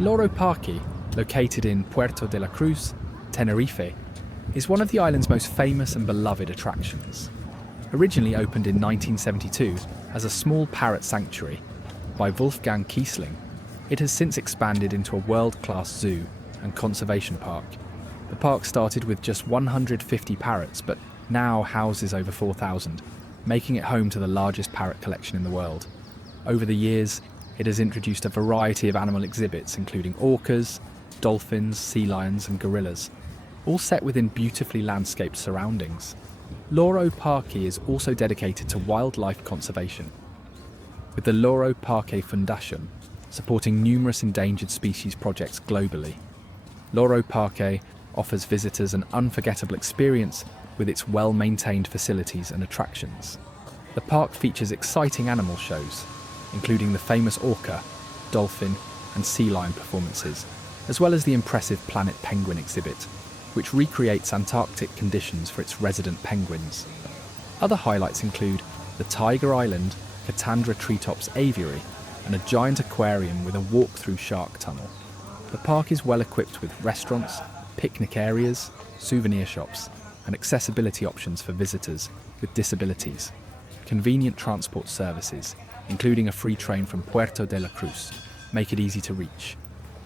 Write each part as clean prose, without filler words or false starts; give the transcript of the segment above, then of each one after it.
Loro Parque, located in Puerto de la Cruz, Tenerife, is one of the island's most famous and beloved attractions. Originally opened in 1972 as a small parrot sanctuary by Wolfgang Kiesling, it has since expanded into a world-class zoo and conservation park. The park started with just 150 parrots, but now houses over 4,000, making it home to the largest parrot collection in the world. Over the years, it has introduced a variety of animal exhibits, including orcas, dolphins, sea lions and gorillas, all set within beautifully landscaped surroundings. Loro Parque is also dedicated to wildlife conservation, with the Loro Parque Foundation supporting numerous endangered species projects globally. Loro Parque offers visitors an unforgettable experience with its well-maintained facilities and attractions. The park features exciting animal shows, including the famous orca, dolphin and sea lion performances, as well as the impressive Planet Penguin exhibit, which recreates Antarctic conditions for its resident penguins. Other highlights include the Tiger Island Catandra Treetops Aviary and a giant aquarium with a walk-through shark tunnel. The park is well equipped with restaurants, picnic areas, souvenir shops, and accessibility options for visitors with disabilities. Convenient transport services, including a free train from Puerto de la Cruz, make it easy to reach.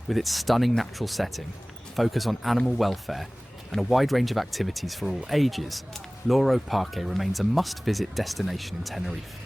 With its stunning natural setting, focus on animal welfare, and a wide range of activities for all ages, Loro Parque remains a must-visit destination in Tenerife.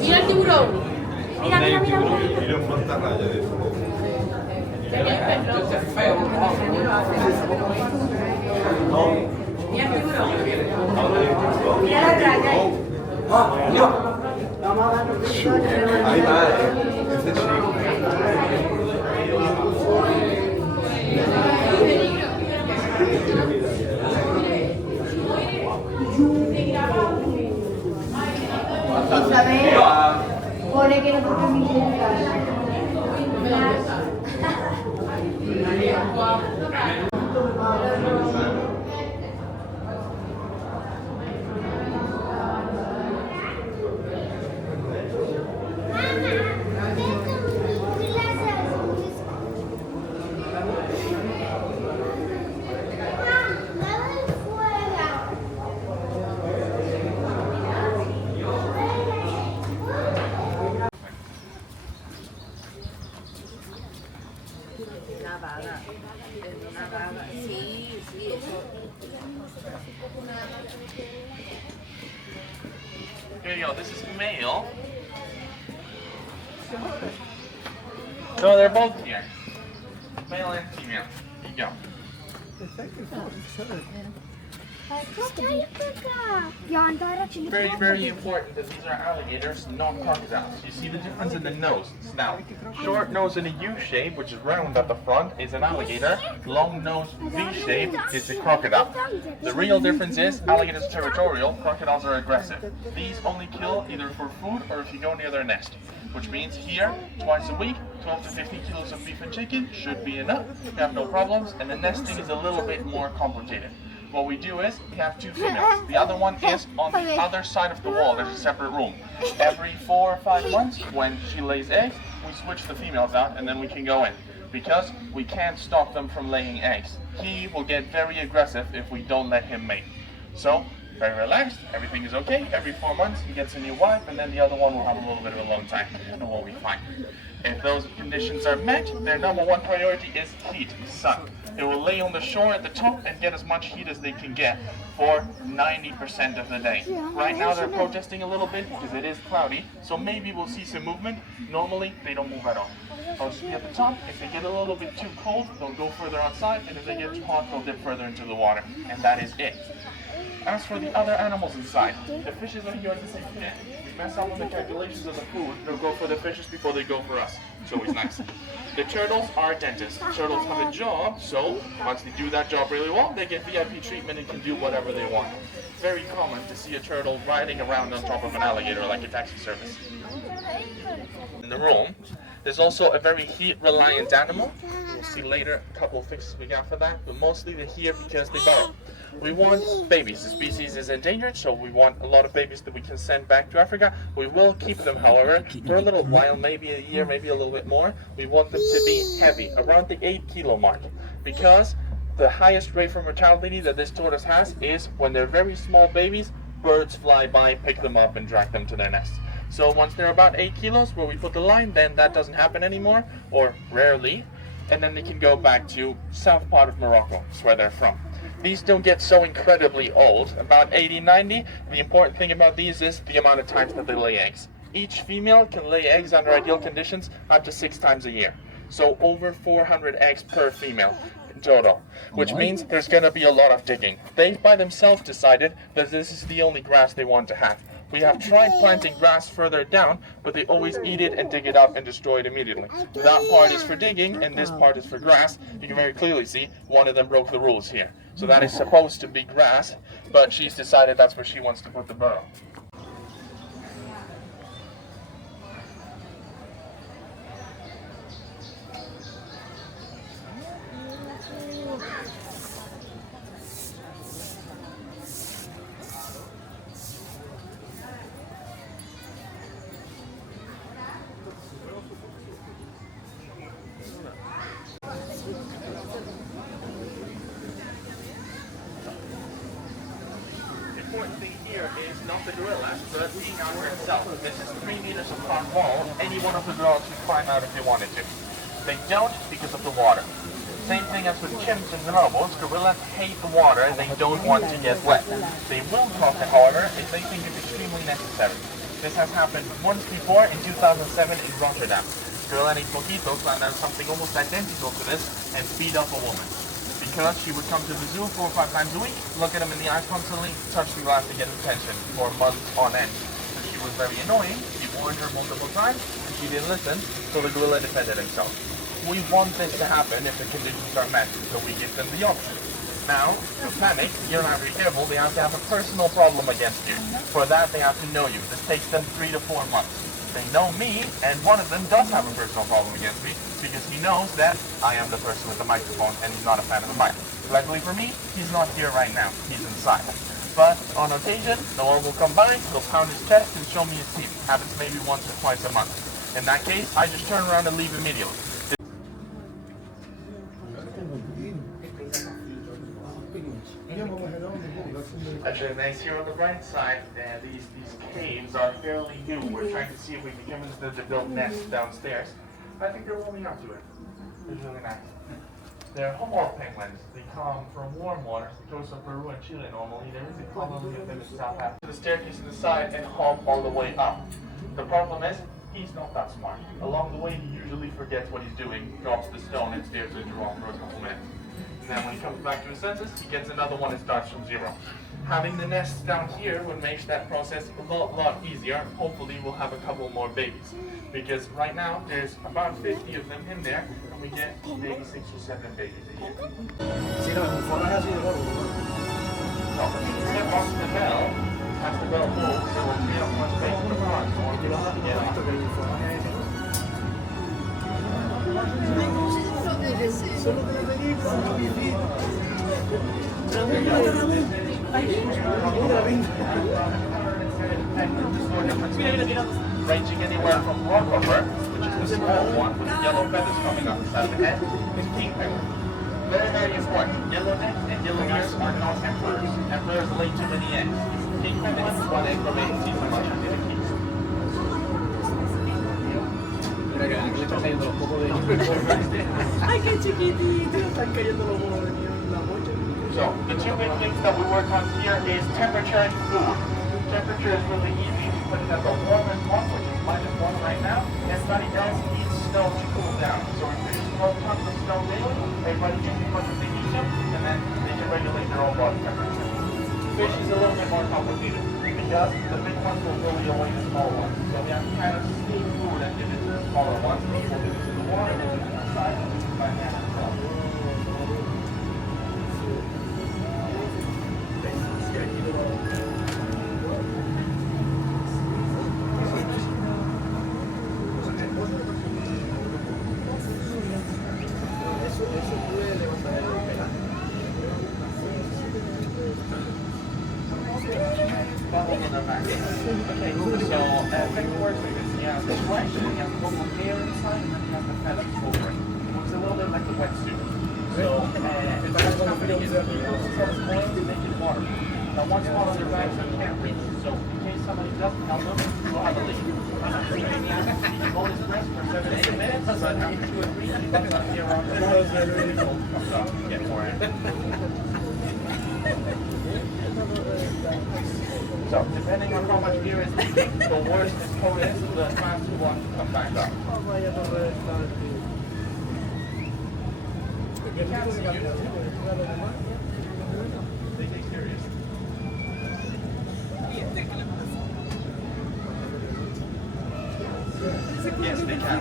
Mira el tiburón. Mira, mira, mira. Mira la raya. Ahí va, este chico. Pone que no te permite. Sí, sí, eso. Here you go, this is male. No, they're both here. Male and female. Here you go. Very, very important that these are alligators, not crocodiles. You see the difference in the nose. Now, short nose in a U shape, which is round at the front, is an alligator. Long nose V shape is a crocodile. The real difference is alligators are territorial, crocodiles are aggressive. These only kill either for food or if you go near their nest. Which means here, twice a week, 12 to 15 kilos of beef and chicken should be enough. You have no problems, and the nesting is a little bit more complicated. what we do is we have 2 females. The other one is on the other side of the wall. There's a separate room. Every 4 or 5 months, when she lays eggs, we switch the females out and then we can go in. Because we can't stop them from laying eggs. He will get very aggressive if we don't let him mate. So, very relaxed, everything is okay. Every 4 months he gets a new wife and then the other one will have a little bit of a alone time and we'll be fine. If those conditions are met, their number 1 priority is heat, sun. They will lay on the shore at the top and get as much heat as they can get for 90% of the day. Right now they're protesting a little bit because it is cloudy, so maybe we'll see some movement. Normally they don't move at all. They'll just be at the top. If they get a little bit too cold, they'll go further outside, and if they get too hot, they'll dip further into the water. And that is it. As for the other animals inside, the fishes are here at the same pit. We mess up on the calculations of the food, they'll go for the fishes before they go for us. It's always nice. The turtles are dentists. Turtles have a job, so once they do that job really well, they get VIP treatment and can do whatever they want. Very common to see a turtle riding around on top of an alligator like a taxi service. In the room, there's also a very heat-reliant animal. We'll see later a couple of fixes we got for that, but mostly they're here because they burrow. We want babies. The species is endangered, so we want a lot of babies that we can send back to Africa. We will keep them, however, for a little while, maybe a year, maybe a little bit more. We want them to be heavy, around the 8-kilo mark, because the highest rate for mortality that this tortoise has is when they're very small babies, birds fly by, pick them up, and drag them to their nests. So once they're about 8 kilos, where we put the line, then that doesn't happen anymore, or rarely, and then they can go back to south part of Morocco, it's where they're from. These don't get so incredibly old, about 80, 90. The important thing about these is the amount of times that they lay eggs. Each female can lay eggs under ideal conditions up to 6 times a year. So over 400 eggs per female in total, which means there's going to be a lot of digging. They by themselves decided that this is the only grass they want to have. We have tried planting grass further down, but they always eat it and dig it up and destroy it immediately. That part is for digging, and this part is for grass. You can very clearly see one of them broke the rules here. So that is supposed to be grass, but she's decided that's where she wants to put the burrow. The important thing here is not the gorilla, but the encounter itself. This is 3 meters apart wall. Any one of the gorillas could climb out if they wanted to. They don't because of the water. Same thing as with chimps and bonobos. Gorillas hate the water and they don't want to get wet. They will cross it, however, if they think it's extremely necessary. This has happened once before in 2007 in Rotterdam. Gorilla named Mojito climbed out something almost identical to this and beat up a woman. Because she would come to the zoo 4 or 5 times a week, look at him in the eye constantly, touch the glass to get attention for months on end. So she was very annoying, he warned her multiple times, and she didn't listen, so the gorilla defended himself. We want this to happen if the conditions are met, so we give them the option. Now, to panic, you're not very careful, they have to have a personal problem against you. For that, they have to know you. This takes them 3 to 4 months. They know me, and one of them does have a personal problem against me, because he knows that I am the person with the microphone and he's not a fan of the mic. Luckily for me, he's not here right now. He's inside. But on occasion, the one will come by, he'll pound his chest and show me his teeth. Happens maybe once or twice a month. In that case, I just turn around and leave immediately. Actually, nice here on the right side, these caves are fairly new. We're trying to see if we can get into the built nest downstairs. I think they're warming up to it. It's really nice. They're homo penguins. They come from warm waters, the coast of Peru and Chile normally. There is a colony of them in South Africa. The staircase to the side and hop all the way up. The problem is, he's not that smart. Along the way, he usually forgets what he's doing, drops the stone and stares at the wall for a couple minutes. And then when he comes back to his senses, he gets another one and starts from zero. Having the nests down here would make that process a lot easier. Hopefully we'll have a couple more babies. Because right now there's about 50 of them in there and we get maybe 6 or 7 babies a year. So step off the bell, as the bell moves, there will be up much space for the front. So we'll get out. Ranging anywhere from rockover, which is the small one with the yellow feathers coming off the side of the head, is king penguin. Very, very important. Yellow neck and yellow ears are not emperors. Emperors lay too many eggs. King penguin, one egg remains season much as it keeps. Ay, qué chiquitito, están cayendo los huevos de nieve en la mocha. So, the two big things that we work on here is temperature and food. Temperature is really easy. We put it at the warmest one, which is -1 right now. Everybody else needs snow to cool down. So we produce 12 tons of snow daily. Everybody gets as much as they need to, and then they can regulate their own body temperature. Fish is a little bit more complicated because the big ones will bully away the small ones. So we have to kind of steam food and give it to the smaller ones. We'll do this in the water, we'll do it outside, we'll do it by hand and so on. Okay, so penguins, we can see has the flesh, and he has a little hair inside, and then he has the feathers over it. It looks a little bit like a wetsuit. So, what's happening is he uses those coins to make it waterproof. Now, once one of their bags they can't reach, so in case somebody doesn't help them, we'll have a leak. He can hold his breath for 7 to 8 minutes, but after 2 or 3, he comes up here around the comes up and get more in. So, depending on how much beer is leaking, the worse this coat is, the faster one come back up. You can't see you. They take serious. Yes, they can.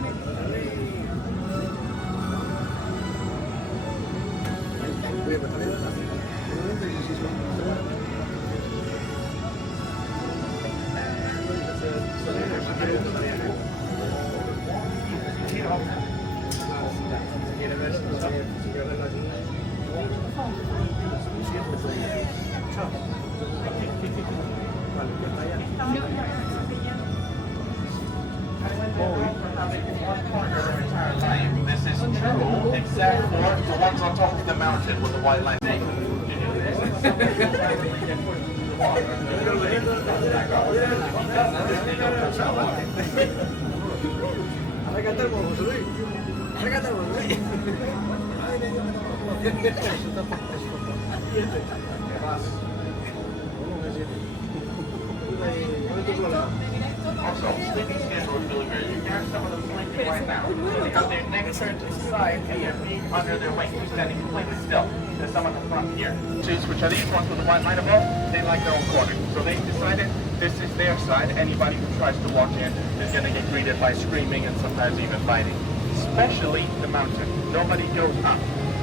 This is true, except for the ones on top of the mountain with the white line. Also, sleeping schedule is really weird. You can have some of them sleeping right now. They have their neck turned to the side and their feet under their wings, standing completely still. There's some at the front here. Choose which are these ones with the white line above. They like their own corner. So they decided this is their side. Anybody who tries to walk in is going to get greeted by screaming and sometimes even biting. Especially the mountain. Nobody goes up.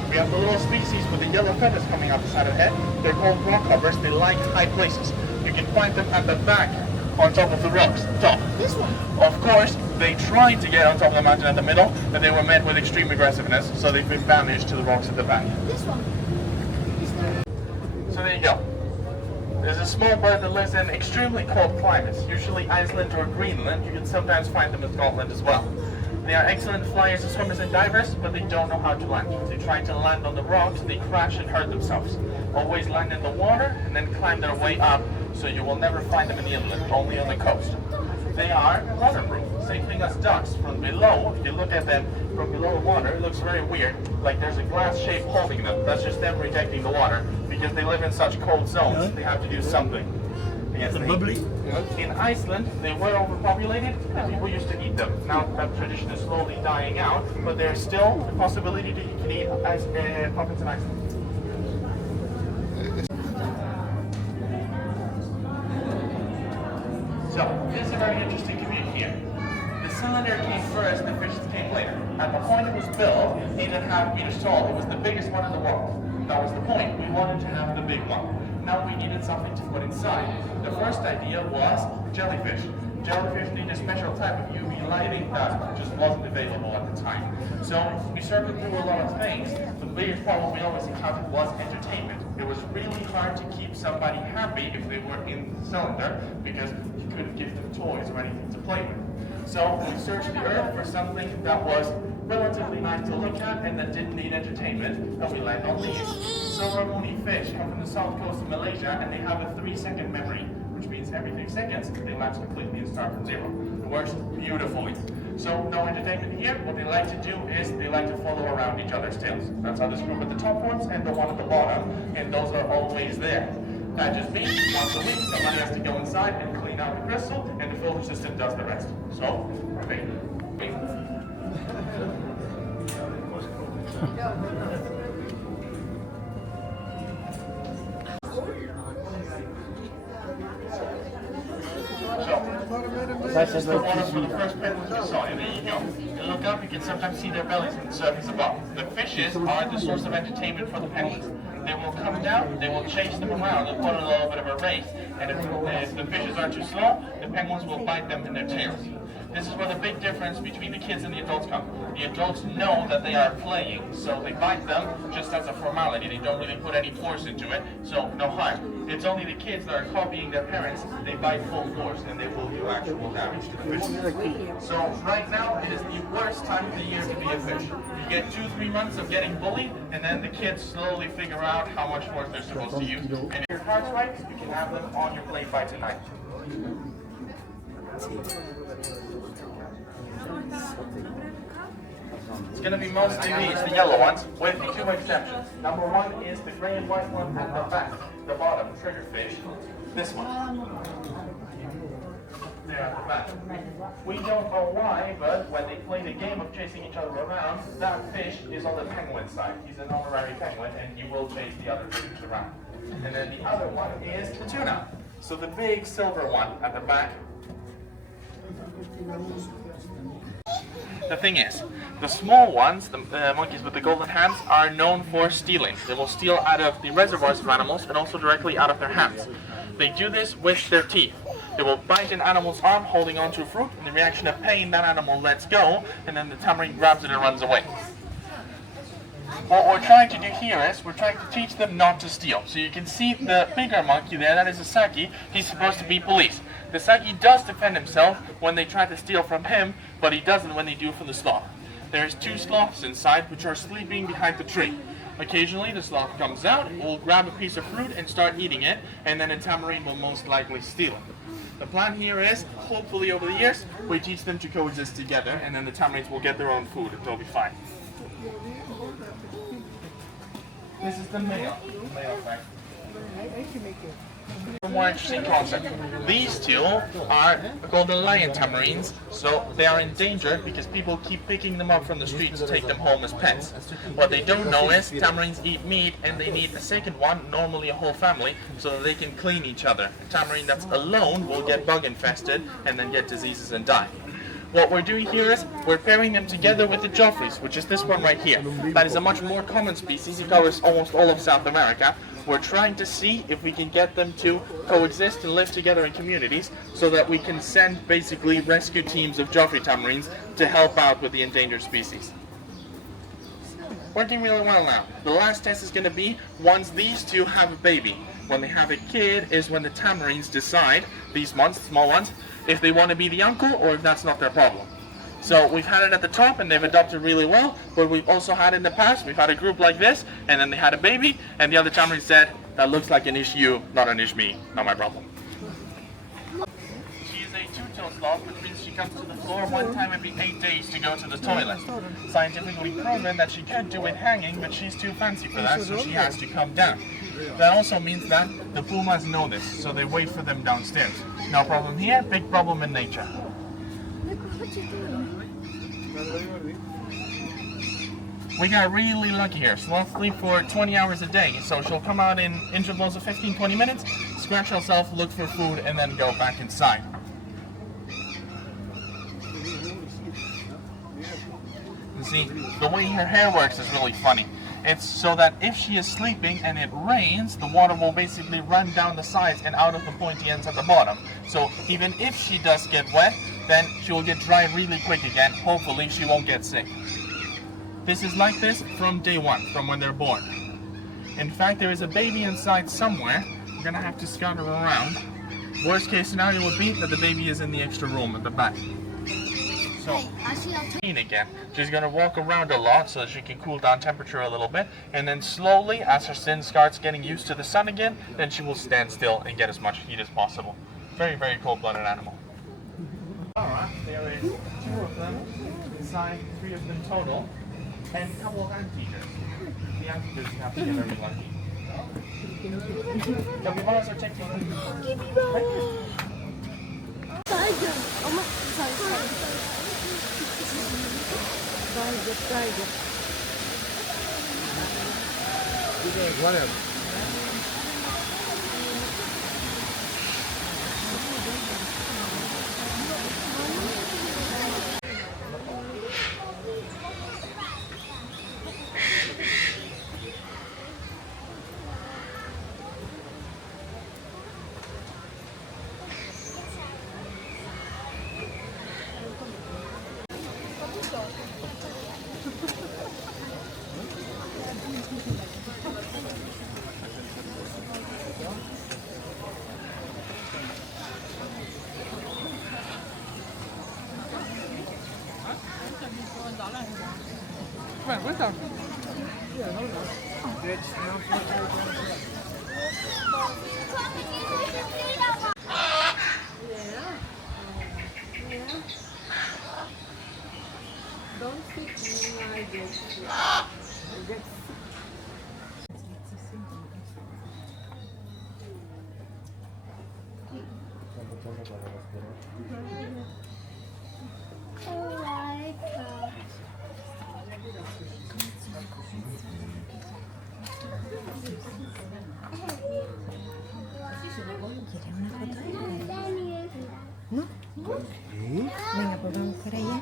We have the little species with the yellow feathers coming out the side of the head. They're called rock hoppers. They like high places. You can find them at the back on top of the rocks. Top. This one. Of course, they tried to get on top of the mountain at the middle, but they were met with extreme aggressiveness, so they've been banished to the rocks at the back. This one. So there you go. There's a small bird that lives in extremely cold climates, usually Iceland or Greenland. You can sometimes find them in Scotland as well. They are excellent flyers and swimmers and divers, but they don't know how to land. They try to land on the rocks, they crash and hurt themselves. Always land in the water and then climb their way up, so you will never find them in the inland, only on the coast. They are waterproof, same thing as ducks. From below, if you look at them from below the water, it looks very weird, like there's a glass shape holding them. That's just them rejecting the water. Because they live in such cold zones, they have to do something. Yes, in Iceland, they were overpopulated and people used to eat them. Now that tradition is slowly dying out, but there's still a possibility that you can eat pumpkins in Iceland. So, this is a very interesting commute here. The cylinder came first, the fishes came later. At the point it was built, 8.5 meters tall. It was the biggest one in the world. That was the point. We wanted to have the big one. Now we needed something to put inside. The first idea was jellyfish. jellyfish need a special type of UV lighting that just wasn't available at the time. So we started to do a lot of things, but the biggest problem we always encountered was entertainment. It was really hard to keep somebody happy if they were in the cylinder because you couldn't give them toys or anything to play with. So we searched the earth for something that was relatively nice to look at and that didn't need entertainment, and we landed on these. Silver moony fish come from the south coast of Malaysia, and they have a 3-second memory, which means every 3 seconds they lapse completely and start from zero. It works beautifully. So no entertainment here. What they like to do is they like to follow around each other's tails. That's how this group at the top works and the one at the bottom, and those are always there. That just means once a week somebody has to go inside and clean out the crystal, and the filter system does the rest. So, wait. This is one of the first penguins we saw. There you go. You look up, you can sometimes see their bellies on the surface above. The fishes are the source of entertainment for the penguins. They will come down, they will chase them around, they'll put a little bit of a race, and if the fishes are too slow, the penguins will bite them in their tails. This is where the big difference between the kids and the adults come. The adults know that they are playing, so they bite them just as a formality. They don't really put any force into it, so no harm. It's only the kids that are copying their parents, they bite full force, and they will do actual damage to the fish. So right now, it is the worst time of the year to be a fish. You get 2-3 months of getting bullied, and then the kids slowly figure out how much force they're supposed to use. And if your card's right, you can have them on your plate by tonight. It's going to be mostly these, the yellow ones, with 2 exceptions. Number 1 is the gray and white one at the back, the bottom, triggerfish. This one. There at the back. We don't know why, but when they play the game of chasing each other around, that fish is on the penguin side. He's an honorary penguin, and he will chase the other fishes around. And then the other one is the tuna. So the big silver one at the back. The thing is, the small ones, the monkeys with the golden hands, are known for stealing. They will steal out of the reservoirs of animals and also directly out of their hands. They do this with their teeth. They will bite an animal's arm holding onto a fruit, and the reaction of pain, that animal lets go, and then the tamarind grabs it and runs away. What we're trying to do here is, we're trying to teach them not to steal. So you can see the bigger monkey there, that is a saki. He's supposed to be police. The saki does defend himself when they try to steal from him, but he doesn't when they do from the sloth. There's 2 sloths inside, which are sleeping behind the tree. Occasionally, the sloth comes out, will grab a piece of fruit and start eating it, and then a tamarind will most likely steal it. The plan here is, hopefully over the years, we teach them to coexist together, and then the tamarinds will get their own food and they'll be fine. This is the male thing. A more interesting concept. These 2 are golden lion tamarins, so they are in danger because people keep picking them up from the street to take them home as pets. What they don't know is tamarins eat meat and they need a second one, normally a whole family, so that they can clean each other. A tamarin that's alone will get bug infested and then get diseases and die. What we're doing here is we're pairing them together with the joffreys, which is this one right here. That is a much more common species. It covers almost all of South America. We're trying to see if we can get them to coexist and live together in communities so that we can send basically rescue teams of joffrey tamarins to help out with the endangered species. Working really well now. The last test is going to be once these 2 have a baby. When they have a kid is when the tamarins decide, these ones, small ones, if they want to be the uncle or if that's not their problem. So we've had it at the top and they've adopted really well, but we've also had in the past, we've had a group like this and then they had a baby and the other tamarin said, that looks like an ish you, not an ish me, not my problem. She is a 2-toed sloth, which means she comes to the floor 1 time every 8 days to go to the toilet. Scientifically proven that she could do it hanging, but she's too fancy for that, so she has to come down. That also means that the pumas know this, so they wait for them downstairs. No problem here, big problem in nature. We got really lucky here. Sloths sleep for 20 hours a day, so she'll come out in intervals of 15-20 minutes, scratch herself, look for food, and then go back inside. You see, the way her hair works is really funny. It's so that if she is sleeping and it rains, the water will basically run down the sides and out of the pointy ends at the bottom. So even if she does get wet, then she will get dry really quick again. Hopefully she won't get sick. This is like this from day one, from when they're born. In fact, there is a baby inside somewhere. We're gonna have to scout her around. Worst case scenario would be that the baby is in the extra room at the back. So, again, she's gonna walk around a lot so that she can cool down temperature a little bit, and then slowly, as her skin starts getting used to the sun again, then she will stand still and get as much heat as possible. Very, very cold-blooded animal. Alright, there is 2 of them inside, 3 of them total, and a couple of anteaters. The anteaters have to get very lucky. Capybaras are technically Whatever. Don't speak like this. Venga, pues vamos para allá.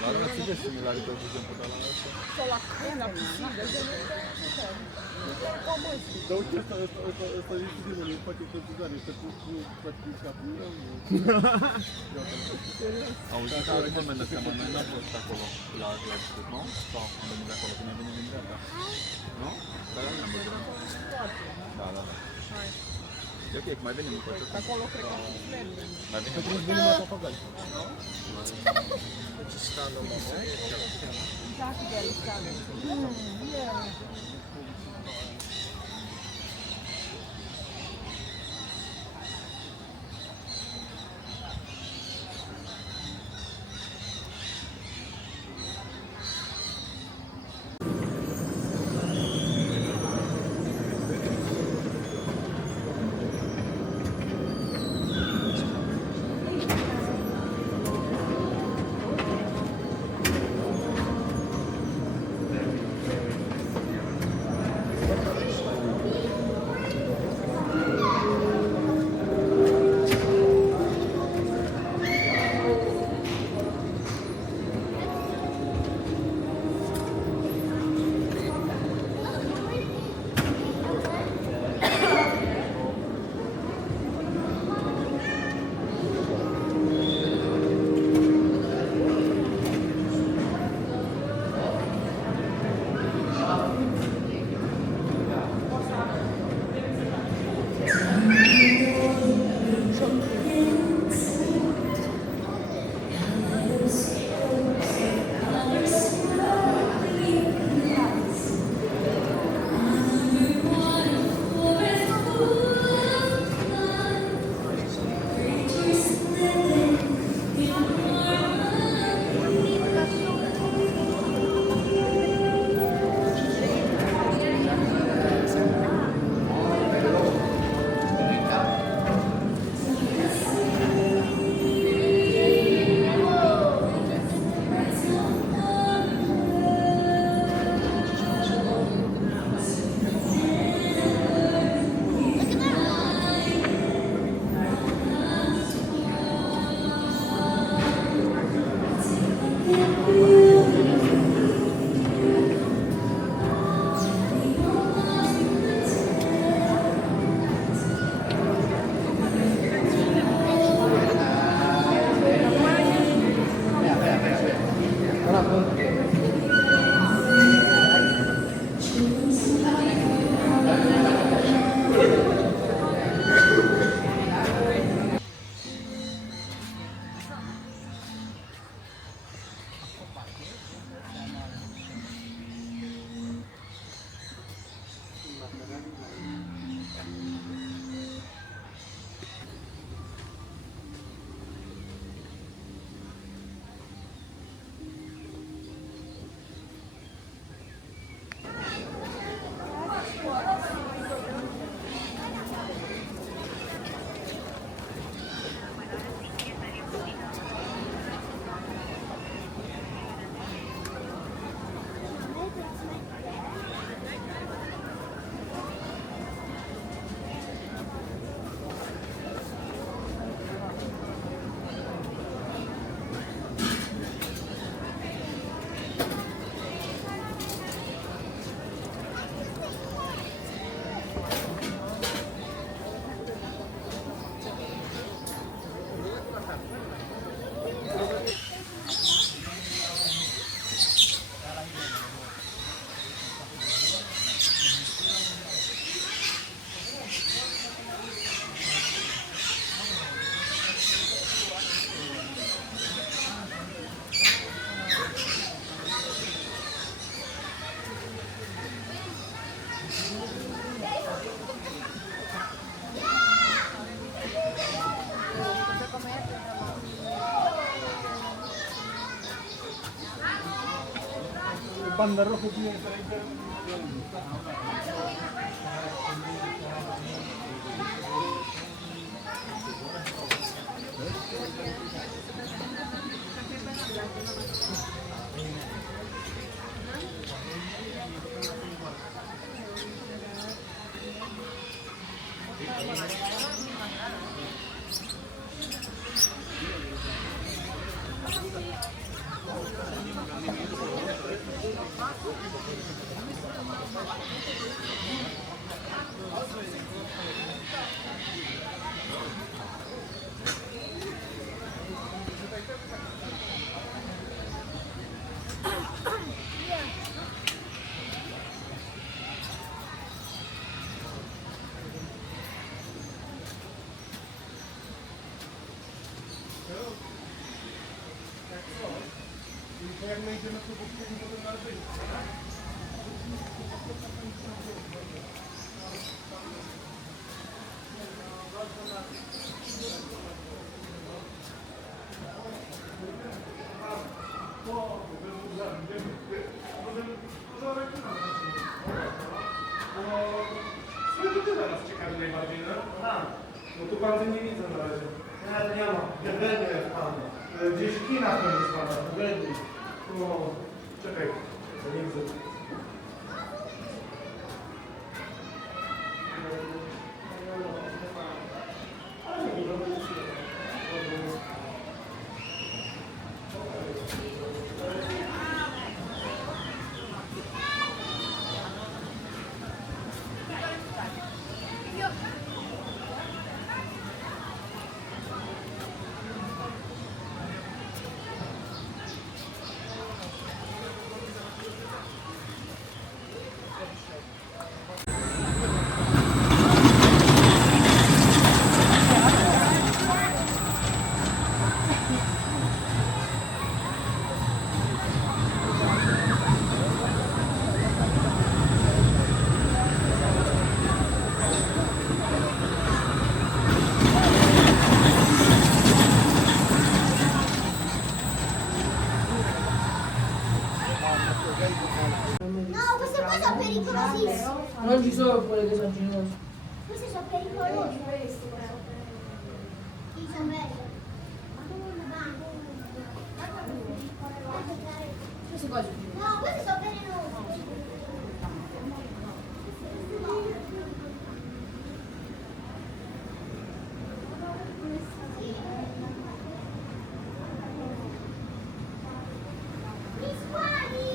La ragazza è similare per esempio dalla Да вот это видимо не хватит туда, это A ultimamente stiamo andando a ostacolo la no? Sto andando da quello che ne viene in realtà. No? Da. Yok ekmeği benim mi koyacak? Mai venim. Banda rojo tiene que estar ahí. No tu pan nie widzę na razie. Nie ma. Wtedy jest pan. Gdzieś w Chinach to jest pana. Wtedy. No, czekaj. To nie widzę. No, queste qua sono pericolosissime. Non ci sono quelle che sono genose. Queste sono pericolose. Sì, sono belle. Queste cose. No, queste sono velenose. Gli squali!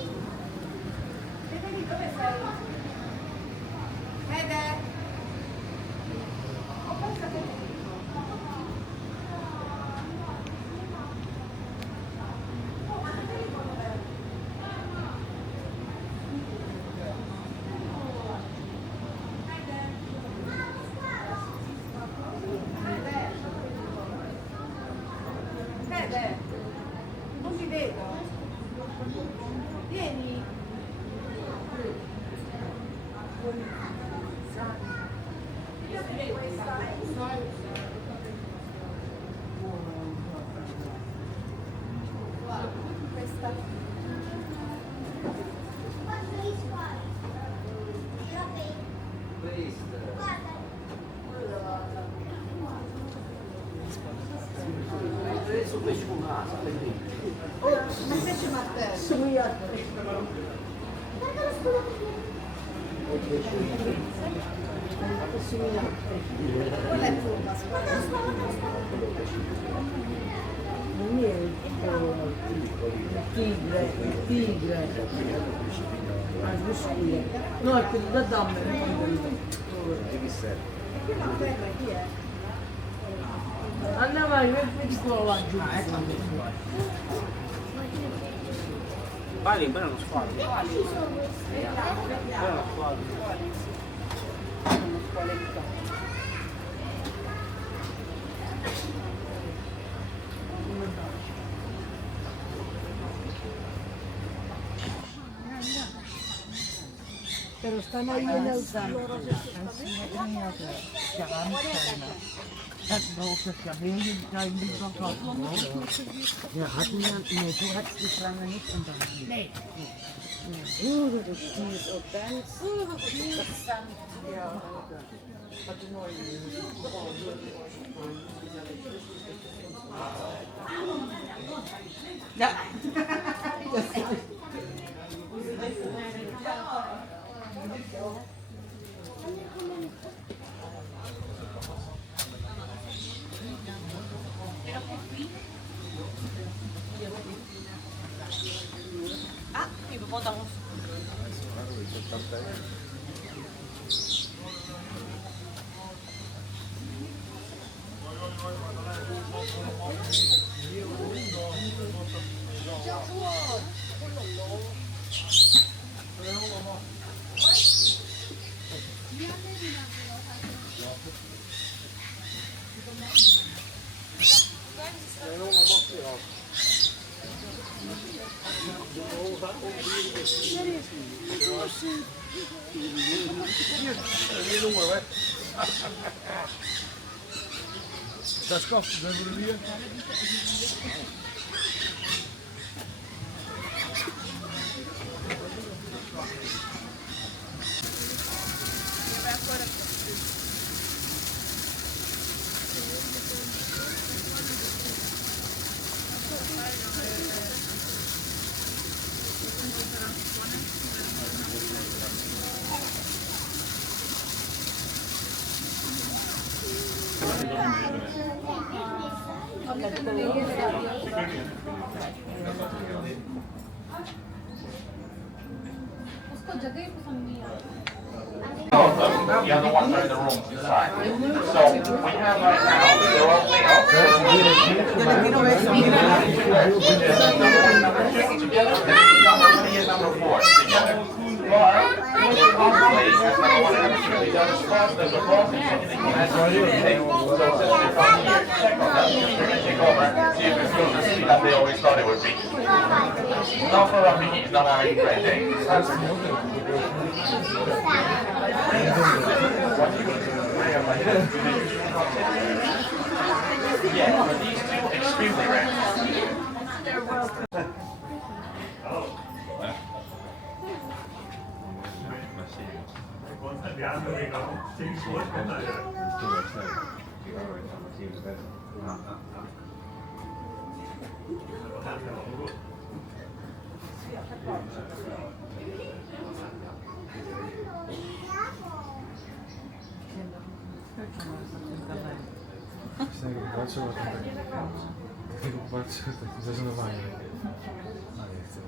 Dove sei? Fede? Ho pensato che... Fede? Non ti vedo. Vieni. Questa. Guarda gli squali. Guarda. Ma invece Matteo. Guarda lo squalo. Quella è turma, guarda lo squalo. Il tigre. Ah, il scudo. No, è quello da dammene. Quella bella chi è? Andiamo vai, vedi quello laggiù. Vale, quello è uno squalo. Ci sono queste. Quello è uno squalo. Uno squaletto. Pero están ahí en el campo. Ja, hatten wir, nee, du hattest die Schlange nicht unterhalten. Nee. Die ist auch ganz interessant. Ja. Ja. Ah, hipopótamos. Ciasko, zrobię? The other ones are in the rooms inside. So we have right now, they're all male. Together, number 3 and number 4 together. But possibly, as number 1 and number 2, the other spots, there's a boss and something that has to do with it. So since we're from here, check on them. We're going to take over, see if it's goes as sweet as they always thought it would be. Not for Ruffy, he's not having a great day. Yeah, but these two extremely rare. Dlaczego tak patrzę, tak zażenowanie. A nie chcę.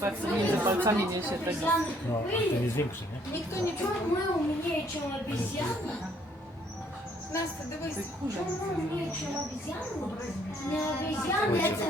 Patrz, między palcami niesie tego. No, ten jest większy, nie? Ніхто нічого ми умніє, чим обезьяна. Настя, дивись. Чому ми умніє, чим обезьяна? Не обезьяна, це